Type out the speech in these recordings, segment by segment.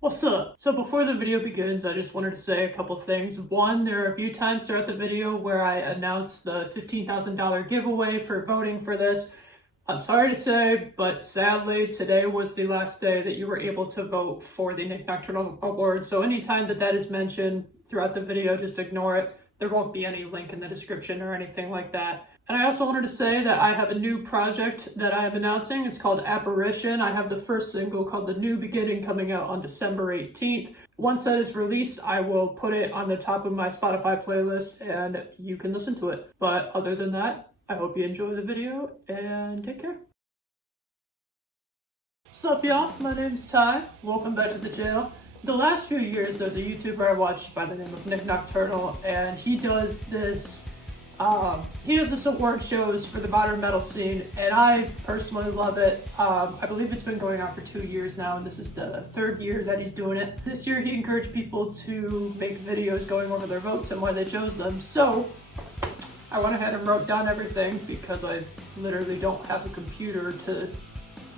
What's up? So before the video begins, I just wanted to say a couple things. One, there are a few times throughout the video where I announced the $15,000 giveaway for voting for this. I'm sorry to say, but sadly, today was the last day that you were able to vote for the Nick Nocturnal Award. So anytime that is mentioned throughout the video, just ignore it. There won't be any link in the description or anything like that. And I also wanted to say that I have a new project that I am announcing. It's called Apparition. I have the first single called The New Beginning coming out on December 18th. Once that is released, I will put it on the top of my Spotify playlist and you can listen to it. But other than that, I hope you enjoy the video and take care. What's up, y'all? My name's Ty. Welcome back to the channel. The last few years, there's a YouTuber I watched by the name of Nick Nocturnal, and he does this award shows for the modern metal scene, and I personally love it. I believe it's been going on for 2 years now, and this is the third year that he's doing it. This year, he encouraged people to make videos going over their votes and why they chose them. So I went ahead and wrote down everything because I literally don't have a computer to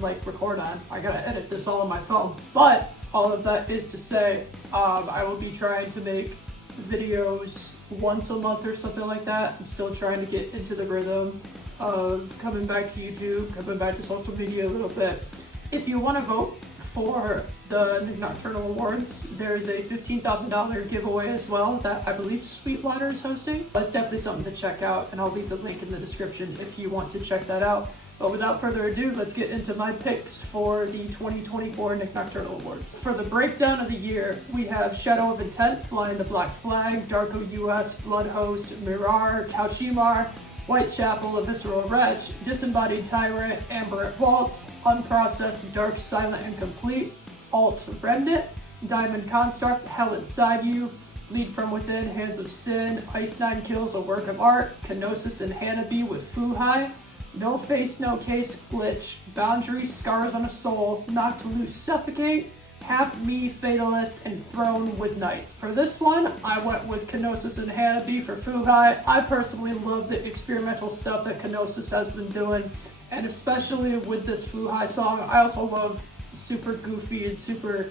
record on. I gotta edit this all on my phone. But all of that is to say, I will be trying to make videos once a month or something like that. I'm still trying to get into the rhythm of coming back to YouTube, coming back to social media a little bit. If you want to vote for the Nocturnal Awards, there's a $15,000 giveaway as well that I believe Sweetwater is hosting. That's definitely something to check out, and I'll leave the link in the description if you want to check that out. But without further ado, let's get into my picks for the 2024 Nick Nocturnal Awards. For the breakdown of the year, we have Shadow of Intent, Flying the Black Flag, Darko US, Bloodhost, Mirar, Kaushimar, Whitechapel, A Visceral Wretch, Disembodied Tyrant, Amber Waltz, Unprocessed, Dark, Silent, and Complete, Alt Remnant, Diamond Construct, Hell Inside You, Lead From Within, Hands of Sin, Ice Nine Kills, A Work of Art, Kenosis and Hanabi with Fuhai, No Face, No Case, Glitch, Boundaries, Scars on a Soul, Knocked Loose, Suffocate, Half Me, Fatalist, and Throne with Knights. For this one, I went with Kenosis and Hanabi for Fuhai. I personally love the experimental stuff that Kenosis has been doing, and especially with this Fuhai song, I also love super goofy and super,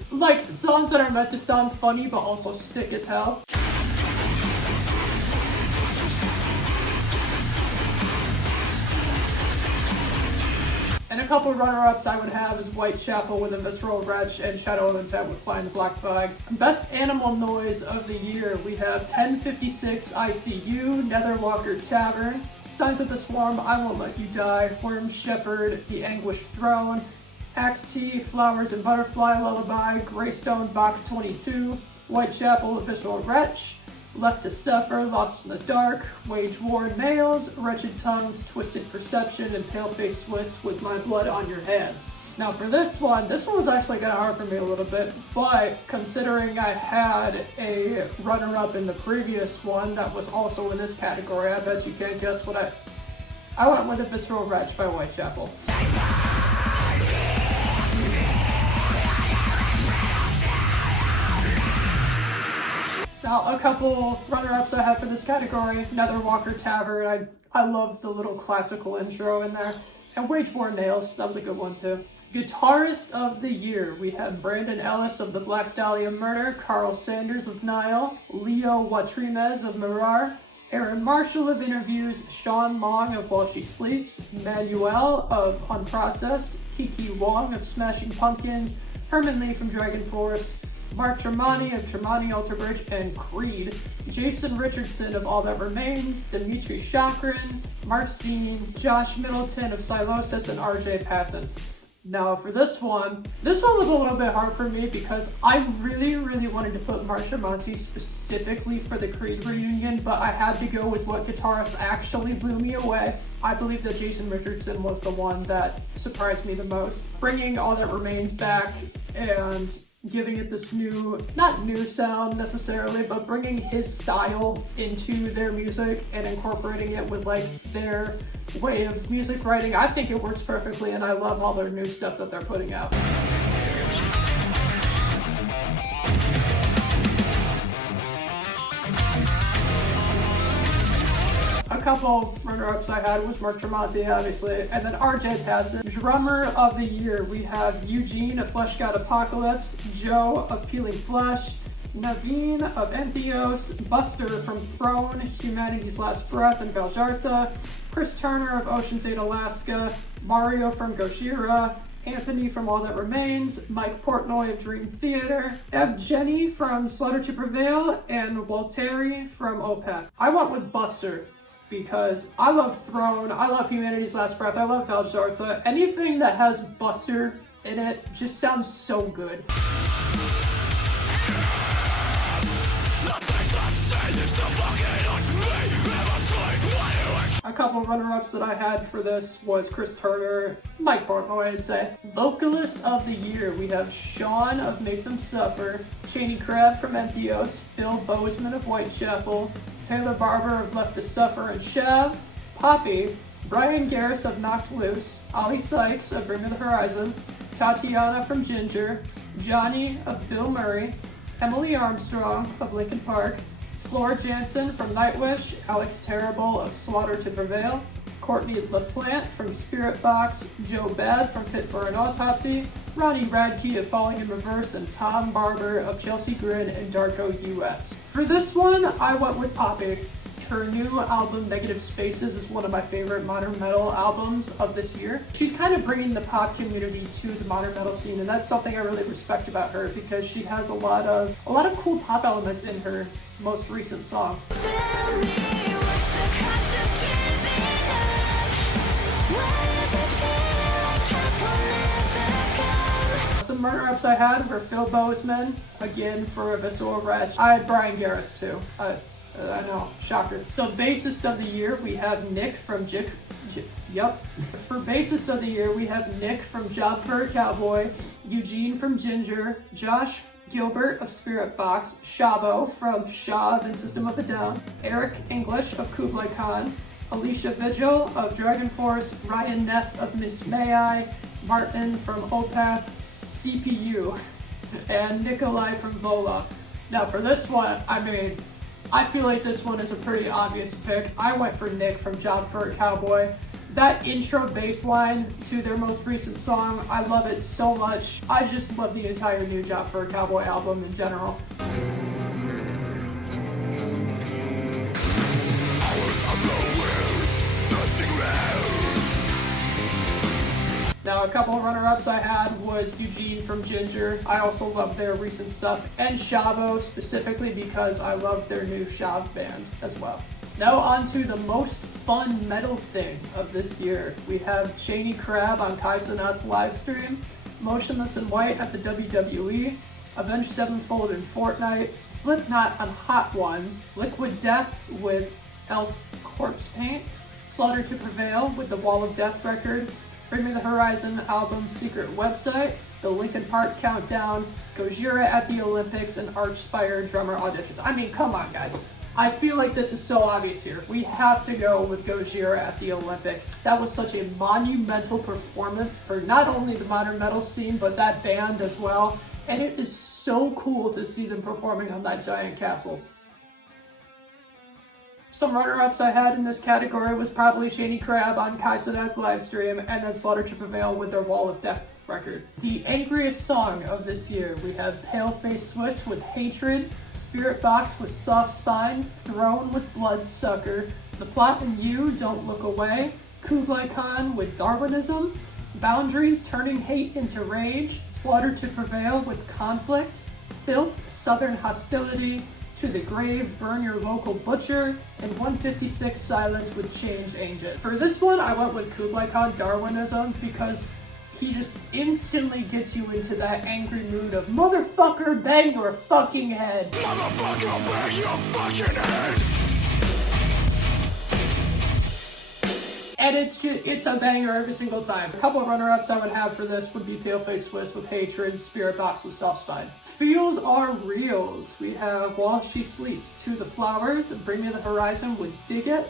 songs that are meant to sound funny but also sick as hell. And a couple runner-ups I would have is Whitechapel with A Visceral Wretch and Shadow of Intent with Flying the Black Flag. Best Animal Noise of the year, we have 1056 ICU, Netherwalker Tavern, Signs of the Swarm, I Won't Let You Die, Worm Shepherd, The Anguished Throne, Axe T, Flowers and Butterfly Lullaby, Greystone Bach 22, Whitechapel, A Visceral Wretch, Left to Suffer, Lost in the Dark, Wage War Nails, Wretched Tongues, Twisted Perception, and Paleface Swiss with My Blood on Your Hands. Now for this one was actually kind of hard for me a little bit, but considering I had a runner-up in the previous one that was also in this category, I bet you can't guess what I went with A Visceral Wretch by Whitechapel. Now, a couple runner-ups I have for this category, Netherwalker Tavern, I love the little classical intro in there, and Wage War Nails, that was a good one too. Guitarist of the Year, we have Brandon Ellis of the Black Dahlia Murder, Carl Sanders of Nile, Leo Watrimez of Mirar, Aaron Marshall of Interviews, Sean Long of While She Sleeps, Manuel of Unprocessed, Kiki Wong of Smashing Pumpkins, Herman Lee from Dragon Force, Mark Tremonti of Tremonti Alter Bridge and Creed, Jason Richardson of All That Remains, Dimitri Chakrin, Marcine, Josh Middleton of Silosis, and RJ Passon. Now for this one was a little bit hard for me because I really wanted to put Mark Tremonti specifically for the Creed reunion, but I had to go with what guitarist actually blew me away. I believe that Jason Richardson was the one that surprised me the most. Bringing All That Remains back and giving it this not new sound necessarily, but bringing his style into their music and incorporating it with their way of music writing. I think it works perfectly, and I love all their new stuff that they're putting out. A A couple runner-ups I had was Mark Tremonti, obviously, and then RJ Passon. Drummer of the year, we have Eugene of Flesh God Apocalypse, Joe of Peeling Flesh, Naveen of Entheos, Buster from Throne, Humanity's Last Breath, and Valjarta, Chris Turner of Ocean's 8 Alaska, Mario from Gojira, Anthony from All That Remains, Mike Portnoy of Dream Theater, Evgeny from Slaughter to Prevail, and Walteri from Opeth. I went with Buster because I love Throne, I love Humanity's Last Breath, I love Valjarta. Anything that has Buster in it just sounds so good. A couple runner-ups that I had for this was Chris Turner, Mike Portnoy, I'd say. Vocalist of the year, we have Sean of Make Them Suffer, Cheney Crab from Entheos, Phil Bozeman of Whitechapel, Taylor Barber of Left to Suffer and Shav, Poppy, Brian Garris of Knocked Loose, Ollie Sykes of Bring Me the Horizon, Tatiana from Ginger, Johnny of Bill Murray, Emily Armstrong of Linkin Park, Floor Jansen from Nightwish, Alex Terrible of Slaughter to Prevail, Courtney LaPlante from Spirit Box, Joe Bad from Fit for an Autopsy, Ronnie Radke of Falling in Reverse, and Tom Barber of Chelsea Grin and Darko US. For this one, I went with Poppy. Her new album, Negative Spaces, is one of my favorite modern metal albums of this year. She's kind of bringing the pop community to the modern metal scene, and that's something I really respect about her because she has a lot of cool pop elements in her most recent songs. Some runner-ups I had were Phil Bozeman, again for Visceral Wretch. I had Brian Garris too. I know, shocker. So bassist of the year, we have Nick from For bassist of the year, we have Nick from Job for a Cowboy, Eugene from Ginger, Josh Gilbert of Spirit Box, Shavo from Shav and System of a Down, Eric English of Kublai Khan, Alicia Vigil of Dragon Force, Ryan Neff of Miss May I, Martin from Opeth, CPU, and Nikolai from Vola. Now for this one, I feel like this one is a pretty obvious pick. I went for Nick from Job for a Cowboy. That intro bass line to their most recent song, I love it so much. I just love the entire new Job for a Cowboy album in general. Now, a couple of runner-ups I had was Eugene from Ginger. I also love their recent stuff, and Shavo specifically because I love their new Shav band as well. Now on to the most fun metal thing of this year. We have Cheney Crab on Kai Cenat's live stream, Motionless in White at the WWE, Avenged Sevenfold in Fortnite, Slipknot on Hot Ones, Liquid Death with Elf Corpse Paint, Slaughter to Prevail with the Wall of Death record, Bring Me the Horizon album Secret Website, the Linkin Park Countdown, Gojira at the Olympics, and Archspire drummer auditions. I mean, come on, guys. I feel like this is so obvious here. We have to go with Gojira at the Olympics. That was such a monumental performance for not only the modern metal scene, but that band as well. And it is so cool to see them performing on that giant castle. Some runner-ups I had in this category was probably Cheney Crab on Kai Cenat's live stream, and then Slaughter to Prevail with their Wall of Death record. The angriest song of this year, we have Paleface Swiss with Hatred, Spirit Box with Soft Spine, Throne with Bloodsucker, The Plot and You, Don't Look Away, Kublai Khan with Darwinism, Boundaries Turning Hate into Rage, Slaughter to Prevail with Conflict, Filth, Southern Hostility, To the Grave, Burn Your Local Butcher, and 156 Silence with Change Agent. For this one, I went with Kublai Khan Darwinism because he just instantly gets you into that angry mood of motherfucker, bang your fucking head. Motherfucker, bang your fucking head! And it's a banger every single time. A couple of runner-ups I would have for this would be Paleface Swiss with Hatred, Spirit Box with Soft Spine. Feels Are Reals. We have While She Sleeps, To the Flowers, Bring Me the Horizon with Dig It,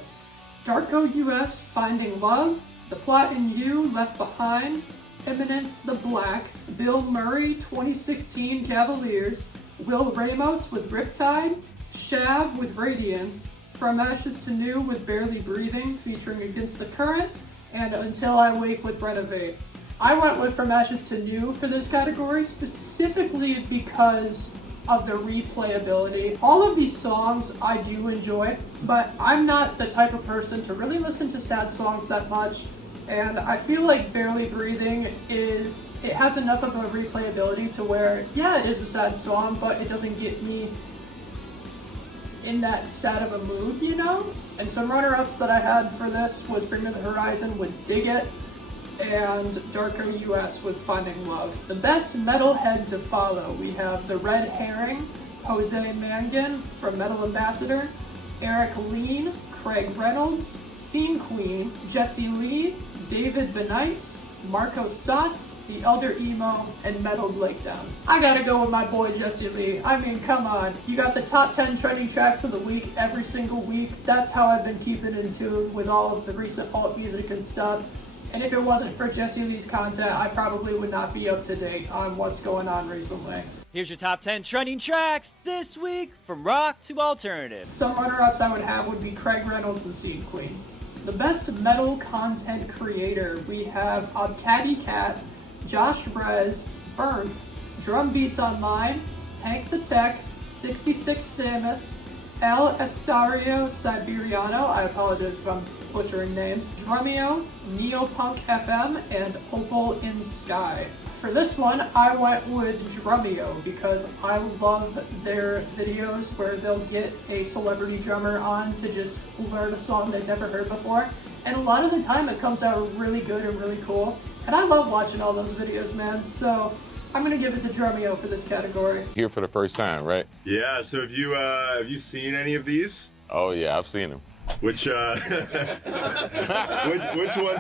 Darko US, Finding Love, The Plot and You, Left Behind, Eminence the Black, Bill Murray, 2016 Cavaliers, Will Ramos with Riptide, Shav with Radiance, From Ashes to New with Barely Breathing featuring Against the Current, and Until I Wake with Renovate. I went with From Ashes to New for this category specifically because of the replayability. All of these songs I do enjoy, but I'm not the type of person to really listen to sad songs that much, and I feel like Barely Breathing it has enough of a replayability to where, yeah, it is a sad song, but it doesn't get me in that sad of a mood, you know? And some runner-ups that I had for this was Bring Me the Horizon with Dig It, and Darker US with Finding Love. The best metalhead to follow, we have The Red Herring, Jose Mangan from Metal Ambassador, Eric Lean, Craig Reynolds, Scene Queen, Jesse Lee, David Benites, Marco Satz, The Elder Emo, and Metal Breakdowns. I gotta go with my boy Jesse Lee. I mean, come on. You got the top 10 trending tracks of the week every single week. That's how I've been keeping in tune with all of the recent alt music and stuff. And if it wasn't for Jesse Lee's content, I probably would not be up to date on what's going on recently. Here's your top 10 trending tracks this week from rock to alternative. Some runner-ups I would have would be Craig Reynolds and Scene Queen. The best metal content creator, we have Abcaddy Cat, Josh Rez, Bernth, Drum Beats Online, Tank the Tech, 66 Samus, El Estario Siberiano, I apologize if I'm butchering names, Drumeo, Neopunk FM, and Opal in Sky. For this one, I went with Drumeo because I love their videos where they'll get a celebrity drummer on to just learn a song they've never heard before. And a lot of the time it comes out really good and really cool. And I love watching all those videos, man. So I'm gonna give it to Drumeo for this category. Here for the first time, right? Yeah, so have you seen any of these? Oh yeah, I've seen them. Which ones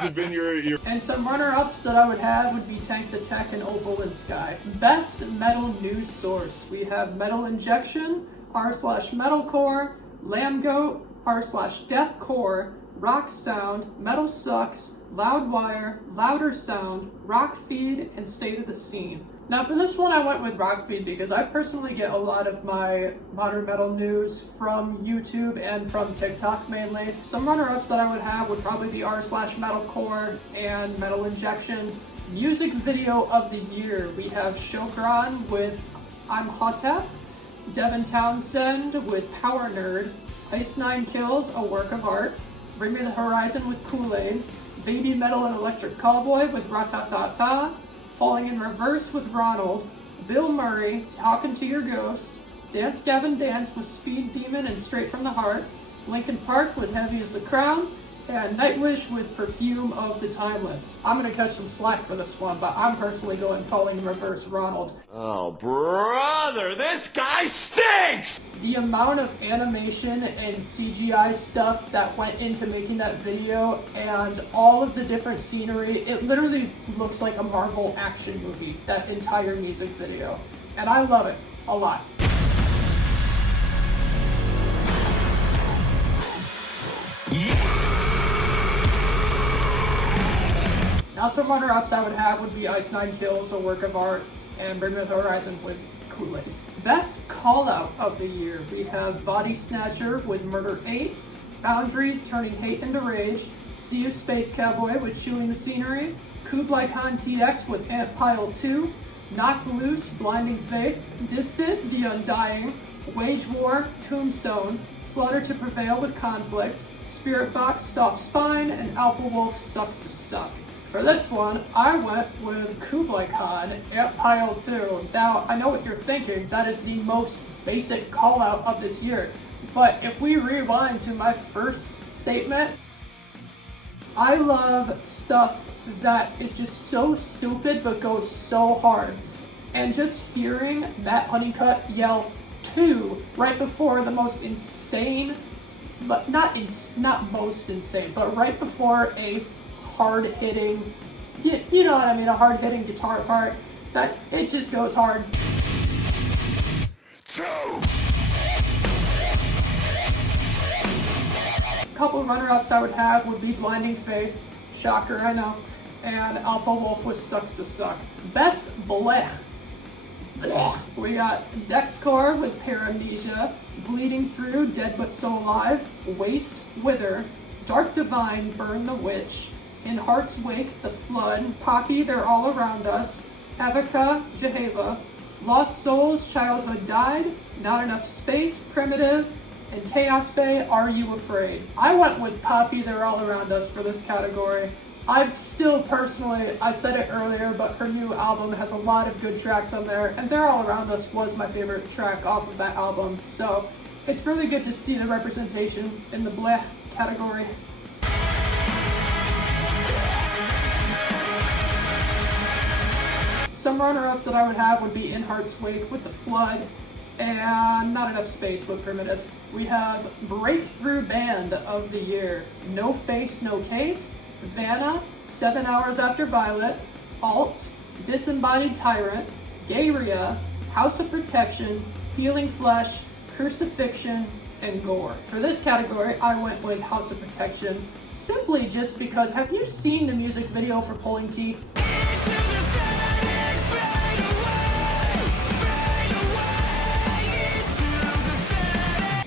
have been your... And some runner-ups that I would have would be Tank the Tech and Opal in Sky. Best metal news source, we have Metal Injection, r/metalcore, Lambgoat, r/deathcore, Rock Sound, Metal Sucks, Loudwire, Louder Sound, Rock Feed, and State of the Scene. Now for this one I went with Rock Feed because I personally get a lot of my modern metal news from YouTube and from TikTok mainly. Some runner-ups that I would have would probably be r/metalcore and Metal Injection. Music video of the year, we have Shokran with I'm Hotep, Devin Townsend with Power Nerd, Ice Nine Kills, A Work of Art, Bring Me the Horizon with Kool-Aid, Baby Metal and Electric Cowboy with Ratatata, Falling in Reverse with Ronald, Bill Murray, Talking to Your Ghost, Dance Gavin Dance with Speed Demon and Straight from the Heart, Linkin Park with Heavy as the Crown, and Nightwish with Perfume of the Timeless. I'm gonna catch some slack for this one, but I'm personally going Falling in Reverse Ronald. Oh, brother, this guy stinks! The amount of animation and CGI stuff that went into making that video and all of the different scenery, it literally looks like a Marvel action movie, that entire music video. And I love it a lot. Now some runner-ups I would have would be Ice Nine Kills, A Work of Art, and Bring Me the Horizon with Kool-Aid. Best call-out of the year, we have Body Snatcher with Murder 8, Boundaries Turning Hate into Rage, See You Space Cowboy with Chewing the Scenery, Kublai Khan TX with Ant Pile 2, Knocked Loose, Blinding Faith, Distant, The Undying, Wage War, Tombstone, Slaughter to Prevail with Conflict, Spirit Box, Soft Spine, and Alpha Wolf, Sucks to Suck. For this one, I went with Kublai Khan, Ant Pile 2. Now, I know what you're thinking, that is the most basic call-out of this year. But if we rewind to my first statement, I love stuff that is just so stupid but goes so hard. And just hearing Matt Honeycutt yell 2 right before the most insane, but not most insane, but right before a hard-hitting, you know what I mean, a hard-hitting guitar part, that it just goes hard. A couple runner-ups I would have would be Blinding Faith, shocker, I know, and Alpha Wolf with Sucks to Suck. Best blech. We got Dexcore with Paramnesia, Bleeding Through, Dead But So Alive, Waste, Wither, Dark Divine, Burn the Witch, In Heart's Wake, The Flood, Poppy, They're All Around Us, Avica, Jeheva, Lost Souls, Childhood Died, Not Enough Space, Primitive, and Chaos Bay, Are You Afraid? I went with Poppy, They're All Around Us for this category. I still personally, I said it earlier, but her new album has a lot of good tracks on there, and They're All Around Us was my favorite track off of that album. So it's really good to see the representation in the bleh category. Some runner-ups that I would have would be In Heart's Wake with The Flood, and Not Enough Space with Primitive. We have Breakthrough Band of the Year, No Face, No Case, Vanna, 7 Hours After Violet, Alt, Disembodied Tyrant, Gayria, House of Protection, Healing Flesh, Crucifixion, and Gore. For this category, I went with House of Protection, simply just because, have you seen the music video for Pulling Teeth?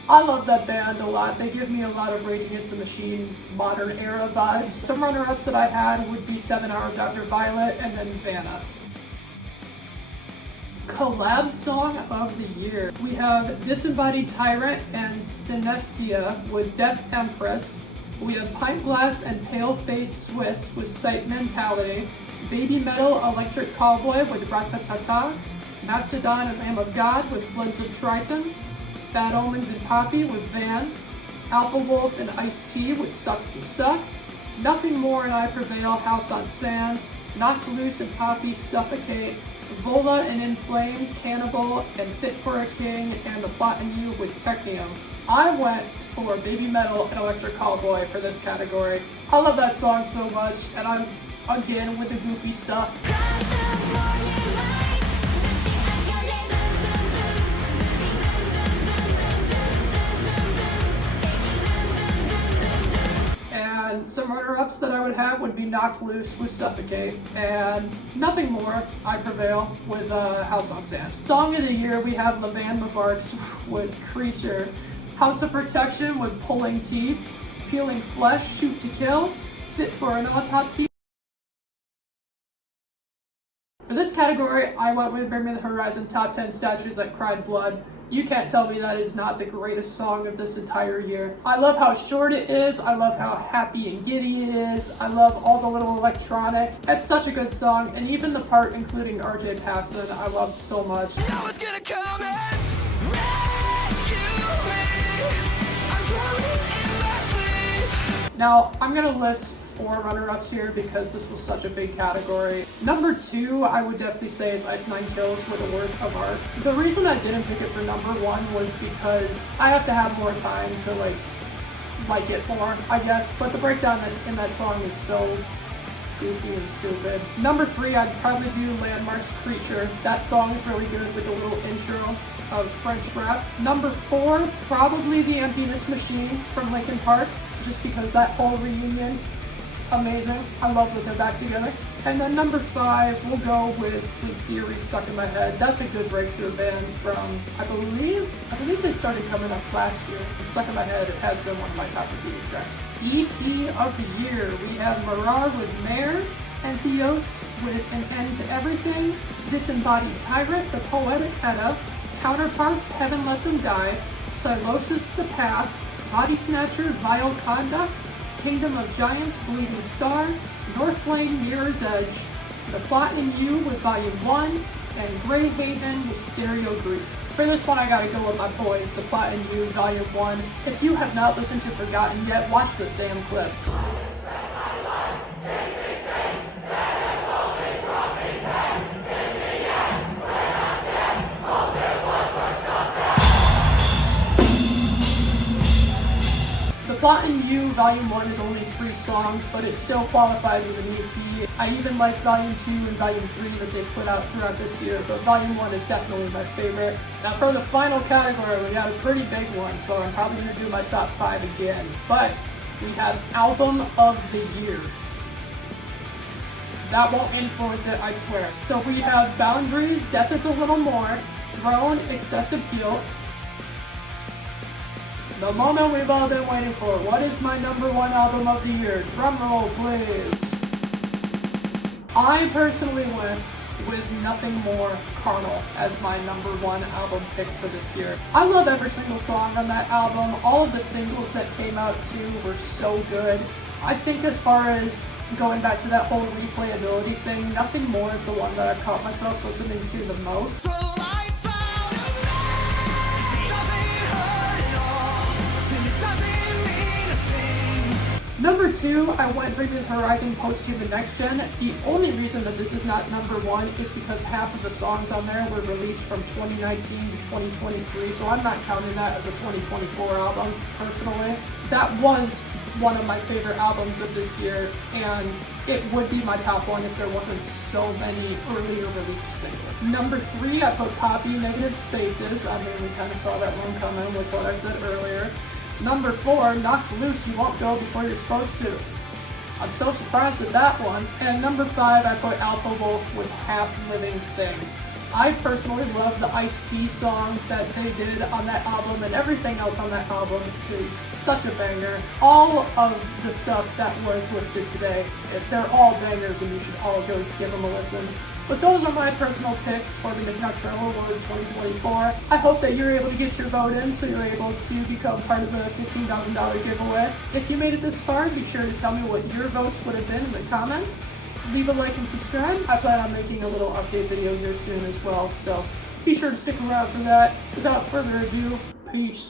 I love that band a lot. They give me a lot of Rage Against the Machine modern era vibes. Some runner-ups that I had would be 7 Hours After Violet and then Vanna. Collab Song of the Year. We have Disembodied Tyrant and Synestia with Death Empress. We have Pint Glass and Pale Face Swiss with Sight Mentality. Baby Metal Electric Cowboy with Ratatata. Mastodon and Lamb of God with Floods of Triton. Bad Omens and Poppy with Van, Alpha Wolf and Ice-T with Sucks to Suck, Nothing More and I Prevail, House on Sand, Knocked Loose and Poppy, Suffocate, Vola and In Flames, Cannibal, and Fit for a King, and The Plot in You with Technium. I went for Baby Metal and Electric Cowboy for this category. I love that song so much, and I'm again with the goofy stuff. And some runner-ups that I would have would be Knocked Loose with Suffocate, and Nothing More, I Prevail with House on Sand. Song of the Year, we have Levan Mavarks with Creature, House of Protection with Pulling Teeth, Peeling Flesh, Shoot to Kill, Fit for an Autopsy. For this category, I went with Bring Me the Horizon Top 10 Statues That Cried Blood. You can't tell me that is not the greatest song of this entire year. I love how short it is. I love how happy and giddy it is. I love all the little electronics. It's such a good song, and even the part including RJ Passon, I love so much. No one's gonna come and rescue me. I'm drowning in my sleep. Now, I'm gonna list 4 runner-ups here because this was such a big category. Number 2, I would definitely say is Ice Nine Kills with a Work of Art. The reason I didn't pick it for number 1 was because I have to have more time to like it more, I guess. But the breakdown in that song is so goofy and stupid. Number 3, I'd probably do Landmark's Creature. That song is really good with a little intro of French rap. Number 4, probably The Emptiness Machine from Linkin Park, just because that whole reunion, amazing. I love that they're back together. And then number 5, we'll go with Sleep Theory, Stuck in My Head. That's a good breakthrough band from, I believe they started coming up last year. And Stuck in My Head has been one of my top repeated tracks. EP of the Year, we have Marar with Mare, Entheos with An End to Everything, Disembodied Tyrant, The Poetic Edda, Counterparts, Heaven Let Them Die, Silosis, The Path, Body Snatcher, Vile Conduct, Kingdom of Giants, Bleeding Star, Northlane, Mirror's Edge, The Plot in You with Volume 1, and Grey Haven with Stereo Grief. For this one, I gotta go with my boys, The Plot in You, Volume 1. If you have not listened to Forgotten yet, watch this damn clip. Plot in You, Volume 1 is only 3 songs, but it still qualifies as an EP. I even like Volume 2 and Volume 3 that they've put out throughout this year, but Volume 1 is definitely my favorite. Now for the final category, we have a pretty big one, so I'm probably going to do my top 5 again. But we have Album of the Year. That won't influence it, I swear. So we have Boundaries, Death is a Little More, Throne, Excessive Guilt. The moment we've all been waiting for. What is my number one album of the year? Drum roll, please. I personally went with Nothing More Carnal as my number one album pick for this year. I love every single song on that album. All of the singles that came out too were so good. I think as far as going back to that whole replayability thing, Nothing More is the one that I caught myself listening to the most. Number 2, I went Bringing Horizon Post to the Next Gen. The only reason that this is not number 1 is because half of the songs on there were released from 2019 to 2023, so I'm not counting that as a 2024 album, personally. That was one of my favorite albums of this year, and it would be my top one if there wasn't so many earlier released singles. Number 3, I put Poppy, Negative Spaces. I mean, we kind of saw that one coming with what I said earlier. Number 4, Knocked Loose, You Won't Go Before You're Supposed to. I'm so surprised with that one. And number 5, I put Alpha Wolf with Half Living Things. I personally love the Ice-T song that they did on that album, and everything else on that album is such a banger. All of the stuff that was listed today, they're all bangers, and you should all go give them a listen. But those are my personal picks for the McNocturnal Awards 2024. I hope that you're able to get your vote in so you're able to become part of the $15,000 giveaway. If you made it this far, be sure to tell me what your votes would have been in the comments. Leave a like and subscribe. I plan on making a little update video here soon as well, so be sure to stick around for that. Without further ado, peace.